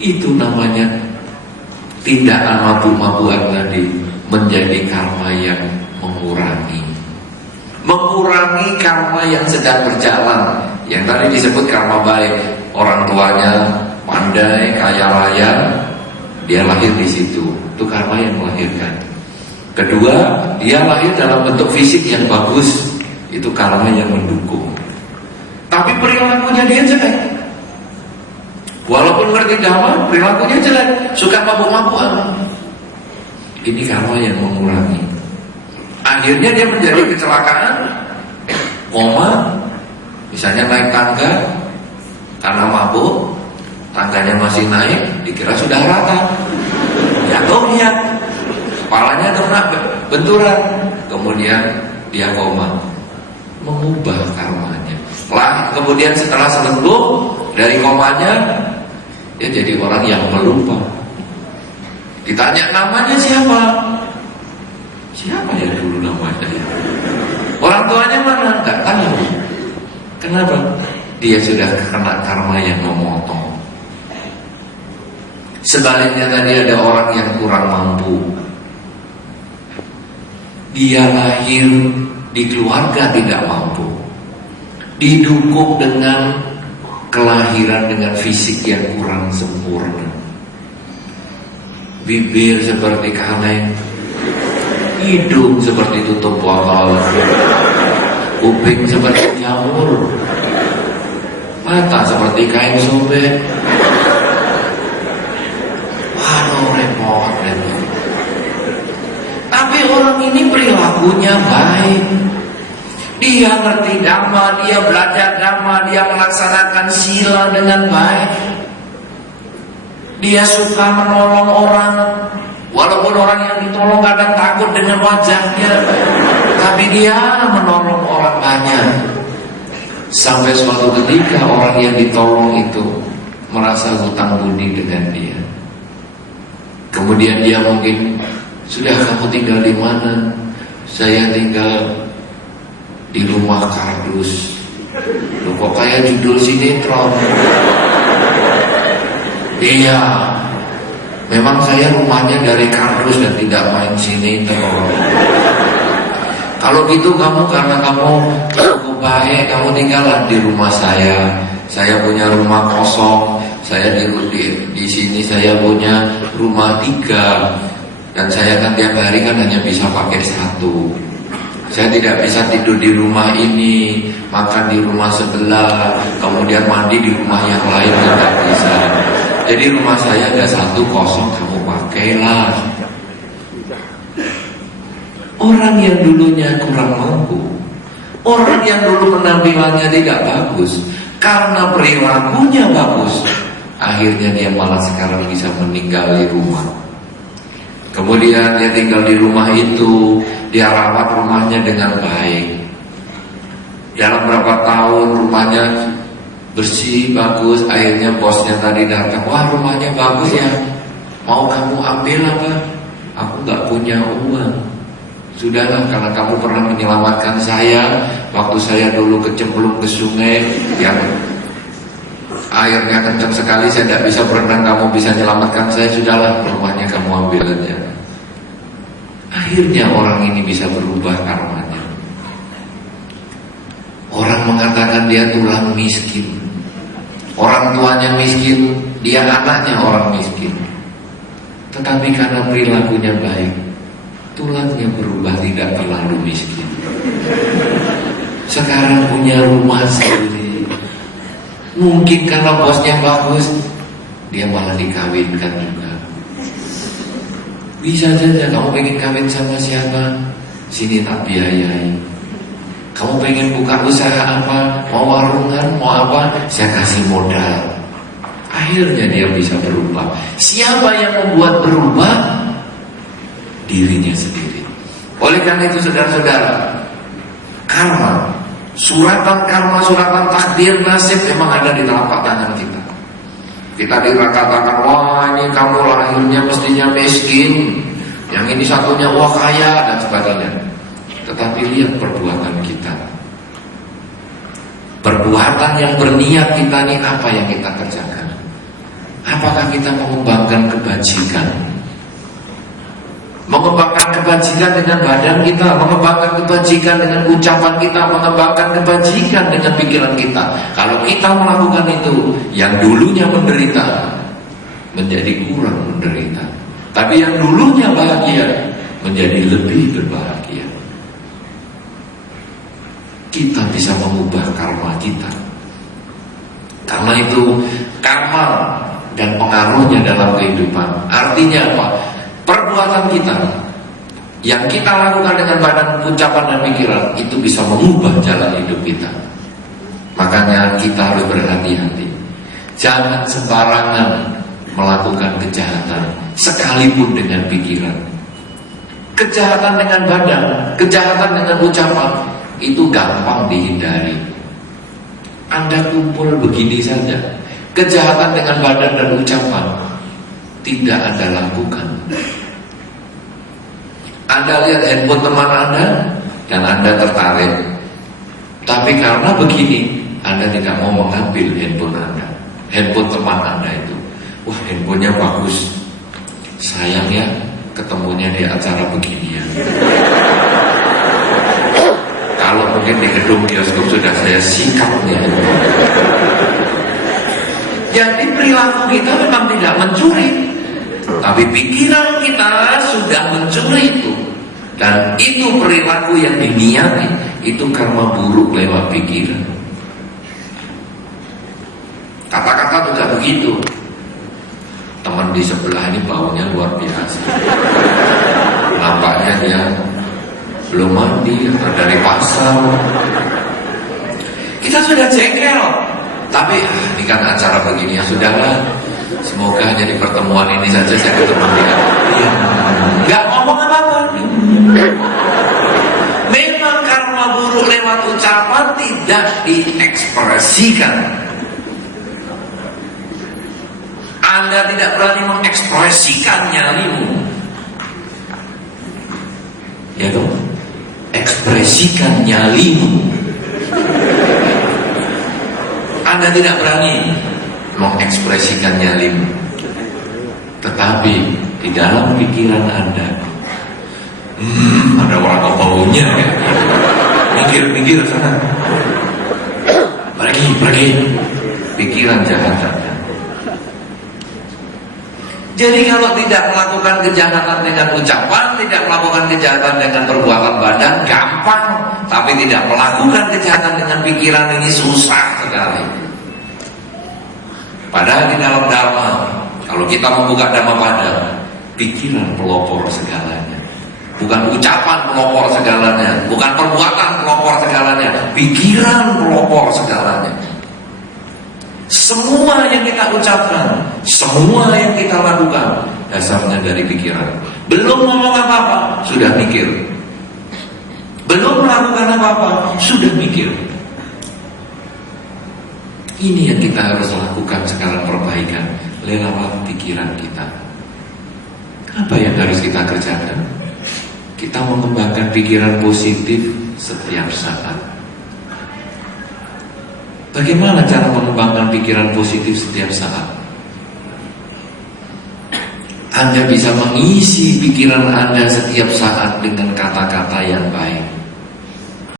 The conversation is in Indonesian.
Itu namanya tindakan mabuk-mabukan tadi menjadi karma yang mengurangi karma yang sedang berjalan. Yang tadi disebut karma baik, orang tuanya pandai, kaya raya, dia lahir di situ, itu karma yang melahirkan. Kedua, dia lahir dalam bentuk fisik yang bagus, itu karma yang mendukung. Tapi perilakunya dia jelek, walaupun ngerti dhamma, perilakunya jelek, suka mabuk-mabukan, ini karma yang mengurangi. Akhirnya dia menjadi kecelakaan, koma, misalnya naik tangga karena mabuk, tangganya masih naik, dikira sudah rata, jatuh dia, kepalanya kena benturan, kemudian dia koma, mengubah karmanya. Kemudian setelah sembuh dari komanya, dia jadi orang yang melupa. Ditanya namanya siapa? Siapa ya dulu namanya? Orang tuanya mana? Enggak tahu. Kenapa? Dia sudah kena karma yang memotong. Sebaliknya tadi ada orang yang kurang mampu. Dia lahir di keluarga tidak mampu, didukung dengan kelahiran dengan fisik yang kurang sempurna. Bibir seperti kaleng, hidung seperti tutup botol, kuping seperti jamur, mata seperti kain sobek. Waduh, repot. Tapi orang ini perilakunya baik. Dia ngerti dhamma, dia belajar dhamma, dia melaksanakan sila dengan baik. Dia suka menolong orang, walaupun orang yang ditolong kadang takut dengan wajahnya, tapi dia menolong orang banyak. Sampai suatu ketika orang yang ditolong itu merasa hutang budi dengan dia. Kemudian dia mungkin, sudah kamu tinggal di mana? Saya tinggal di rumah kardus. Loh, kok kayak judul sinetron? Iya, memang saya rumahnya dari kardus dan tidak main sinetron. Kalau gitu kamu, karena kamu cukup baik, kamu tinggallah di rumah saya. Saya punya rumah kosong. Saya di sini saya punya rumah 3. Dan saya kan tiap hari kan hanya bisa pakai 1. Saya tidak bisa tidur di rumah ini, makan di rumah sebelah, kemudian mandi di rumah yang lain, tidak bisa. Jadi rumah saya ada 1 kosong, kamu pakailah. Orang yang dulunya kurang mampu, orang yang dulu penampilannya tidak bagus, karena perilakunya bagus, akhirnya dia malah sekarang bisa meninggali rumah. Kemudian dia tinggal di rumah itu, dia rawat rumahnya dengan baik. Dalam berapa tahun rumahnya bersih, bagus. Akhirnya bosnya tadi datang, wah rumahnya bagus ya, mau kamu ambil apa? Aku gak punya uang. Sudahlah, karena kamu pernah menyelamatkan saya waktu saya dulu kecemplung ke sungai yang airnya kencang sekali, saya tidak bisa berenang, kamu bisa menyelamatkan saya. Sudahlah, rumahnya kamu ambil aja. Akhirnya orang ini bisa berubah karmanya. Orang mengatakan dia tulang miskin, orang tuanya miskin, dia anaknya orang miskin. Tetapi karena perilakunya baik, tulangnya berubah, tidak terlalu miskin. Sekarang punya rumah sendiri. Mungkin karena bosnya bagus, dia malah dikawinkan juga. Bisa saja kamu pengen kawin sama siapa, sini tak biayai. Kamu pengen buka usaha apa, mau warungan, mau apa, saya kasih modal. Akhirnya dia bisa berubah. Siapa yang membuat berubah? Dirinya sendiri. Oleh karena itu saudara-saudara, karma, suratan karma, suratan takdir nasib memang ada di telapak tangan kita. Kita dikatakan, wah ini kamu lahirnya mestinya miskin, yang ini satunya wah kaya, dan sebagainya. Tetapi lihat perbuatan kita. Perbuatan yang berniat kita ini apa yang kita kerjakan. Apakah kita mengembangkan kebajikan? Mengembangkan kebajikan dengan badan kita, mengembangkan kebajikan dengan ucapan kita, mengembangkan kebajikan dengan pikiran kita. Kalau kita melakukan itu, yang dulunya menderita menjadi kurang menderita. Tapi yang dulunya bahagia menjadi lebih berbahagia. Kita bisa mengubah karma kita. Karena itu karma dan pengaruhnya dalam kehidupan. Artinya apa? Perbuatan kita yang kita lakukan dengan badan, ucapan, dan pikiran itu bisa mengubah jalan hidup kita. Makanya kita harus berhati-hati. Jangan sembarangan melakukan kejahatan, sekalipun dengan pikiran. Kejahatan dengan badan, kejahatan dengan ucapan, itu gampang dihindari. Anda kumpul begini saja, kejahatan dengan badan dan ucapan tidak Anda lakukan. Anda lihat handphone teman Anda dan Anda tertarik, tapi karena begini Anda tidak mau mengambil handphone Anda, handphone teman Anda itu. Wah, handphonenya bagus, sayang ya ketemunya di acara beginian. Kalau mungkin di gedung bioskop sudah saya sikapnya. Jadi perilaku kita memang tidak mencuri, tapi pikiran kita sudah mencuri itu. Dan itu perilaku yang diniati, itu karma buruk lewat pikiran. Kata-kata juga begitu. Teman di sebelah ini baunya luar biasa. Nampaknya dia belum mandi atau dari pasar. Kita sudah jengkel. Tapi ini kan acara begini, ya sudahlah. Semoga jadi pertemuan ini saja saya ketemu dia. Iya. Gak ngomong apa-apa. Memang karma buruk lewat ucapan tidak diekspresikan. Anda tidak berani mengekspresikan nyalimu. Ya dong, ekspresikan nyalimu. Anda tidak berani mengekspresikan nyalimu, tetapi di dalam pikiran Anda, ada orang baunya ya. Minggir sana. Pergi. Pikiran jahat Anda. Jadi kalau tidak melakukan kejahatan dengan ucapan, tidak melakukan kejahatan dengan perbuatan badan, gampang. Tapi tidak melakukan kejahatan dengan pikiran, ini susah sekali. Padahal di dalam Dharma, kalau kita membuka Dhamma pada, pikiran pelopor segalanya. Bukan ucapan pelopor segalanya, bukan perbuatan pelopor segalanya, pikiran pelopor segalanya. Semua yang kita ucapkan, semua yang kita lakukan, dasarnya dari pikiran. Belum ngomong apa-apa, sudah mikir. Belum melakukan apa-apa, sudah mikir. Ini yang kita harus lakukan sekarang, perbaikan lewat pikiran kita. Apa yang harus kita kerjakan? Kita mengembangkan pikiran positif setiap saat. Bagaimana cara mengembangkan pikiran positif setiap saat? Anda bisa mengisi pikiran Anda setiap saat dengan kata-kata yang baik.